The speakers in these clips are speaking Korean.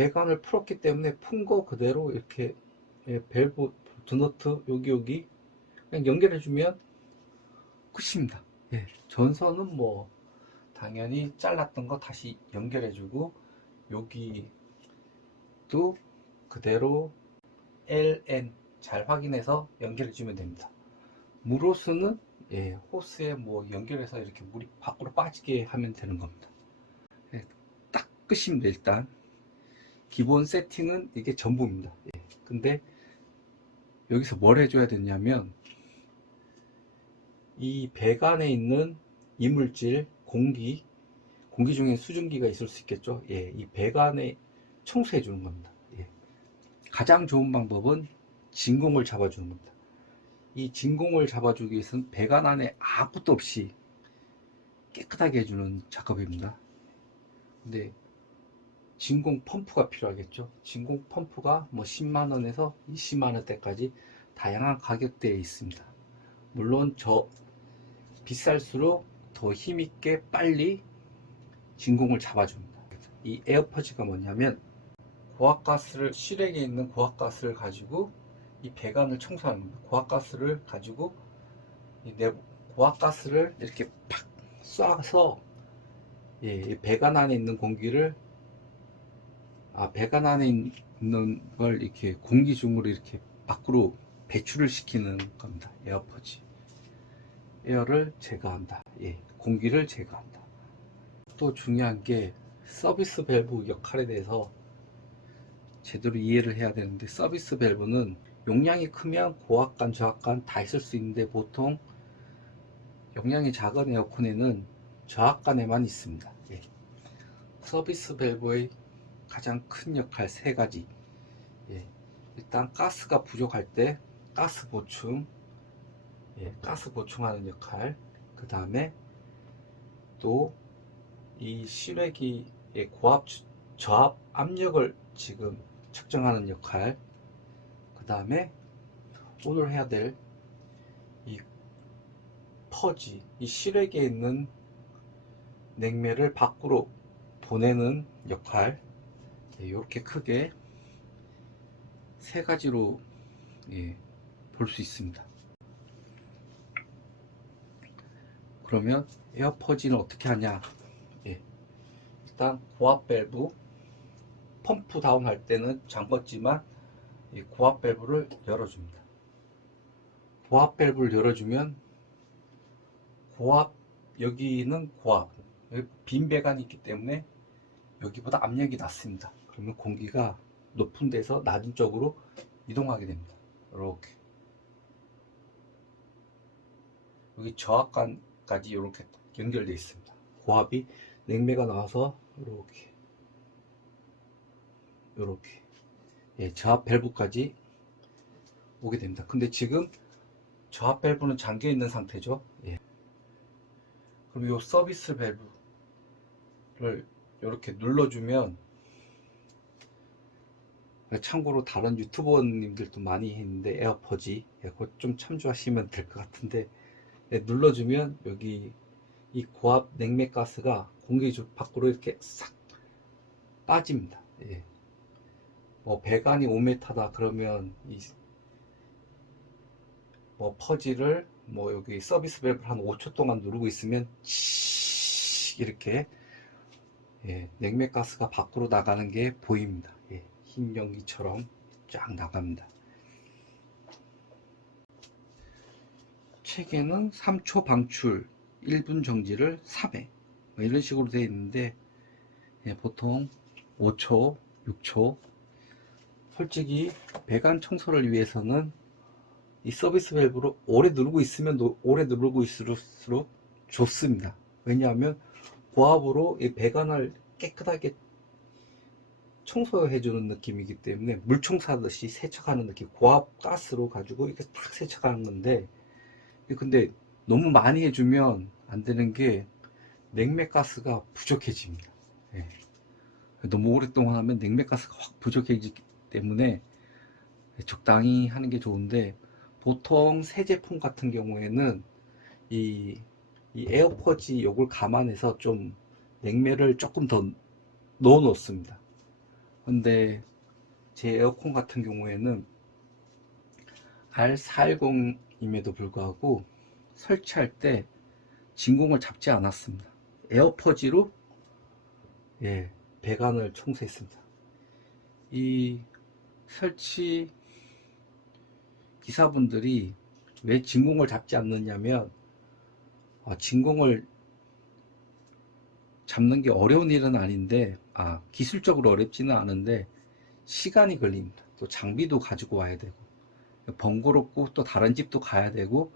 배관을 풀었기 때문에 푼 거 그대로 이렇게 밸브 드너트 여기 그냥 연결해주면 끝입니다. 전선은 뭐 당연히 잘랐던 거 다시 연결해주고 여기도 그대로 LN 잘 확인해서 연결해주면 됩니다. 물호스는 호스에 뭐 연결해서 이렇게 물이 밖으로 빠지게 하면 되는 겁니다. 딱 끝입니다. 일단 기본 세팅은 이게 전부입니다. 근데 여기서 뭘 해줘야 되냐면 이 배관에 있는 이물질, 공기 중에 수증기가 있을 수 있겠죠. 이 배관에 청소해 주는 겁니다. 가장 좋은 방법은 진공을 잡아주는 겁니다. 이 진공을 잡아주기 위해서는 배관 안에 아무것도 없이 깨끗하게 해주는 작업입니다. 근데 진공 펌프가 필요하겠죠. 진공 펌프가 뭐 10만원에서 20만원대까지 다양한 가격대에 있습니다. 물론 비쌀수록 더 힘있게 빨리 진공을 잡아줍니다. 이 에어퍼지가 뭐냐면 실외기에 있는 고압가스를 가지고 이 배관을 청소하는 겁니다. 고압가스를 가지고 고압가스를 이렇게 팍 쏴서 이 배관 안에 있는 공기를 배관 안에 있는 걸 이렇게 공기 중으로 이렇게 밖으로 배출을 시키는 겁니다. 에어퍼지. 에어를 제거한다. 공기를 제거한다. 또 중요한 게 서비스 밸브 역할에 대해서 제대로 이해를 해야 되는데, 서비스 밸브는 용량이 크면 고압관, 저압관 다 있을 수 있는데 보통 용량이 작은 에어컨에는 저압관에만 있습니다. 서비스 밸브의 가장 큰 역할 세 가지. 일단 가스가 부족할 때 가스 보충, 가스 보충하는 역할. 그 다음에 또 이 실외기의 고압, 저압 압력을 지금 측정하는 역할. 그 다음에 오늘 해야 될 이 퍼지, 이 실외기에 있는 냉매를 밖으로 보내는 역할. 이렇게 크게 세 가지로 볼 수 있습니다. 그러면 에어퍼지는 어떻게 하냐? 일단 고압 밸브, 펌프 다운 할 때는 잠궜지만 이 고압 밸브를 열어줍니다. 고압 밸브를 열어주면 여기는 고압, 여기 빈 배관이 있기 때문에 여기보다 압력이 낮습니다. 그러면 공기가 높은 데서 낮은 쪽으로 이동하게 됩니다. 이렇게 여기 저압관까지 이렇게 연결되어 있습니다. 고압이 냉매가 나와서 이렇게 저압 밸브까지 오게 됩니다. 근데 지금 저압 밸브는 잠겨 있는 상태죠. 그럼 이 서비스 밸브를 이렇게 눌러주면, 참고로 다른 유튜버님들도 많이 했는데 에어퍼지 그거 좀 참조하시면 될 것 같은데, 눌러주면 여기 이 고압 냉매 가스가 공기 밖으로 이렇게 싹 빠집니다. 뭐 배관이 5m다 그러면 뭐 퍼지를 여기 서비스 밸브를 한 5초 동안 누르고 있으면 이렇게 냉매 가스가 밖으로 나가는 게 보입니다. 흰 연기처럼 쫙 나갑니다. 책에는 3초 방출, 1분 정지를 3회 이런 식으로 되어 있는데, 보통 5초, 6초. 솔직히 배관 청소를 위해서는 이 서비스 밸브를 오래 누르고 있으면 오래 누르고 있을수록 좋습니다. 왜냐하면 고압으로 이 배관을 깨끗하게 청소해 주는 느낌이기 때문에, 물 청소하듯이 세척하는 느낌, 고압 가스로 가지고 이렇게 탁 세척하는 건데, 근데 너무 많이 해주면 안 되는 게 냉매 가스가 부족해집니다. 너무 오랫동안 하면 냉매 가스가 확 부족해지기 때문에 적당히 하는 게 좋은데, 보통 새 제품 같은 경우에는 이 에어퍼지 요걸 감안해서 좀 냉매를 조금 더 넣어 놓습니다. 근데 제 에어컨 같은 경우에는 R410임에도 불구하고 설치할 때 진공을 잡지 않았습니다. 에어퍼지로 배관을 청소했습니다. 이 설치 기사분들이 왜 진공을 잡지 않느냐면 진공을 잡는 게 어려운 일은 아닌데 기술적으로 어렵지는 않은데 시간이 걸립니다. 또 장비도 가지고 와야 되고 번거롭고 또 다른 집도 가야 되고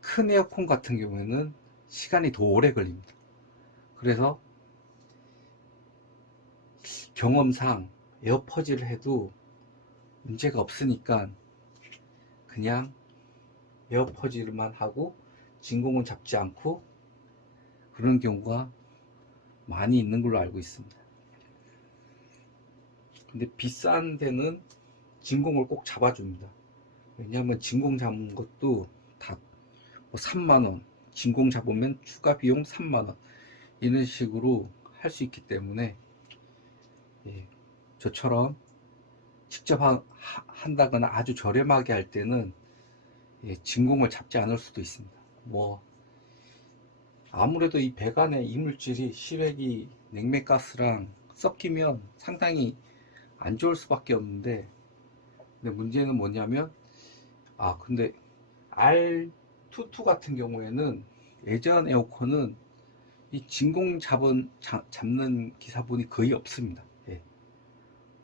큰 에어컨 같은 경우에는 시간이 더 오래 걸립니다. 그래서 경험상 에어퍼지를 해도 문제가 없으니까 그냥 에어퍼지만 하고 진공은 잡지 않고 그런 경우가 많이 있는 걸로 알고 있습니다. 근데 비싼 데는 진공을 꼭 잡아줍니다. 왜냐하면 진공 잡는 것도 다 3만원, 진공 잡으면 추가 비용 3만원 이런 식으로 할 수 있기 때문에 저처럼 직접 한다거나 아주 저렴하게 할 때는 진공을 잡지 않을 수도 있습니다. 아무래도 이 배관의 이물질이 실외기 냉매가스랑 섞이면 상당히 안 좋을 수밖에 없는데, 근데 문제는 뭐냐면 근데 R22 같은 경우에는 예전 에어컨은 이 진공 잡는 기사분이 거의 없습니다.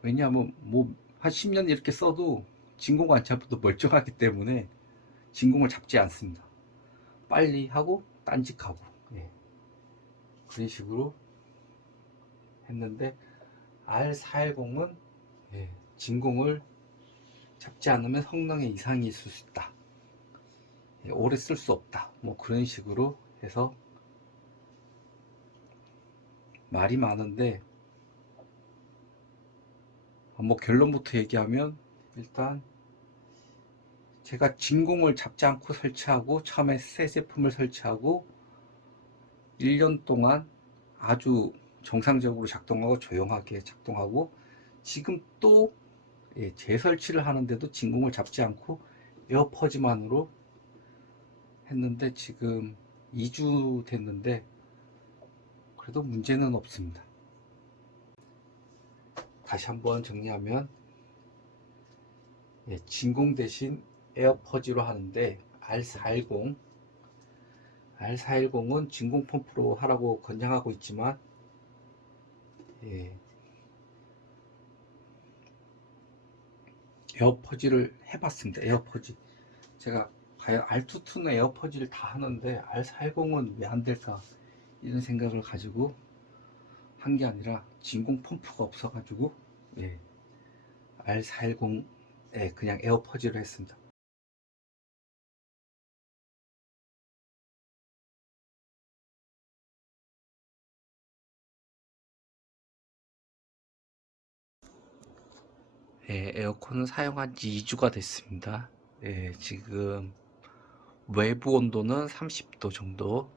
왜냐하면 한 10년 이렇게 써도 진공 안 잡아도 멀쩡하기 때문에 진공을 잡지 않습니다. 빨리 하고 딴짓하고 그런 식으로 했는데 R410은 진공을 잡지 않으면 성능에 이상이 있을 수 있다, 오래 쓸 수 없다, 그런 식으로 해서 말이 많은데 결론부터 얘기하면 일단 제가 진공을 잡지 않고 설치하고 처음에 새 제품을 설치하고 1년 동안 아주 정상적으로 작동하고 조용하게 작동하고 지금 또 재설치를 하는데도 진공을 잡지 않고 에어퍼지만으로 했는데 지금 2주 됐는데 그래도 문제는 없습니다. 다시 한번 정리하면 진공 대신 에어퍼지로 하는데 R410은 진공 펌프로 하라고 권장하고 있지만 에어퍼지를 해봤습니다. 에어퍼지 제가 과연 R22는 에어퍼지를 다 하는데 R410은 왜 안 될까 이런 생각을 가지고 한 게 아니라 진공 펌프가 없어 가지고 R410에 그냥 에어퍼지를 했습니다. 에어컨을 사용한 지 2주가 됐습니다. 지금 외부 온도는 30도 정도,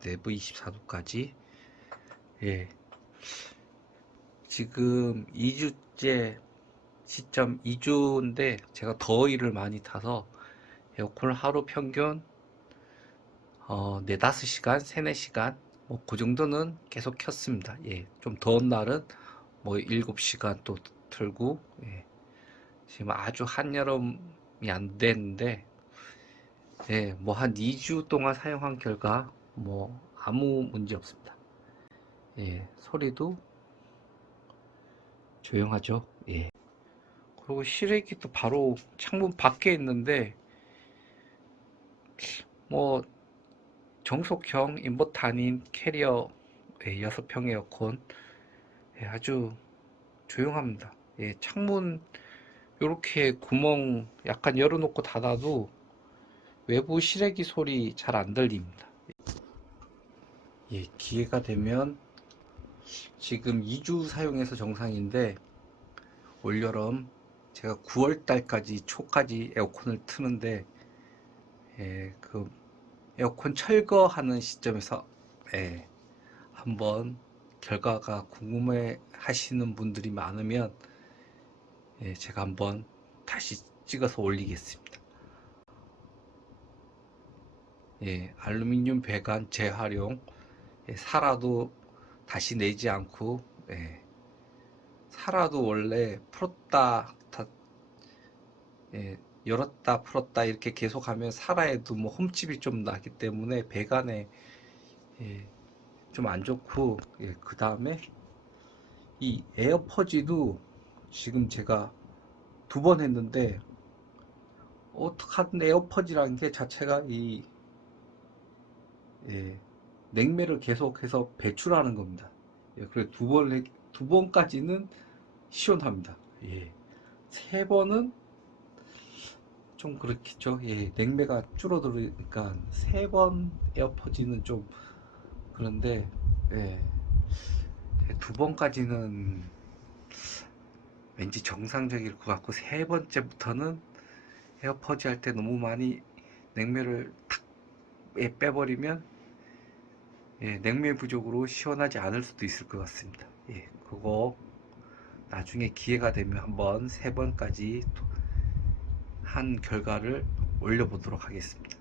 내부 24도까지. 지금 2주째 시점 2주인데 제가 더위를 많이 타서 에어컨을 하루 평균 4-5시간, 3-4시간 그 정도는 계속 켰습니다. 좀 더운 날은 7시간 또 틀고, 지금 아주 한여름이 안 됐는데 한 2주 동안 사용한 결과 아무 문제 없습니다. 소리도 조용하죠. 그리고 실외기도 바로 창문 밖에 있는데 정속형 인버터 아닌 캐리어 6평 에어컨 아주 조용합니다. 창문 이렇게 구멍 약간 열어놓고 닫아도 외부 실외기 소리 잘 안 들립니다. 기회가 되면 지금 2주 사용해서 정상인데 올여름 제가 9월달까지 초까지 에어컨을 트는데 그 에어컨 철거하는 시점에서 한번 결과가 궁금해 하시는 분들이 많으면 예, 제가 한번 다시 찍어서 올리겠습니다. 예, 알루미늄 배관 재활용, 예, 살아도 다시 내지 않고, 예, 살아도 원래 풀었다 예, 열었다 풀었다 이렇게 계속하면 살아에도 뭐 흠집이 좀 나기 때문에 배관에 예, 좀 안 좋고, 예, 그 다음에 이 에어퍼지도 지금 제가 2번 했는데 어떡하든 에어퍼지라는 게 자체가 이 예, 냉매를 계속해서 배출하는 겁니다. 예, 그래 두 번까지는 시원합니다. 예, 3번은 좀 그렇겠죠. 예, 냉매가 줄어들으니까 3번 에어퍼지는 좀 그런데 예, 2번까지는 왠지 정상적일 것 같고 3번째부터는 에어퍼지 할 때 너무 많이 냉매를 탁 빼버리면 예, 냉매 부족으로 시원하지 않을 수도 있을 것 같습니다. 예, 그거 나중에 기회가 되면 한번 3번까지 한 결과를 올려보도록 하겠습니다.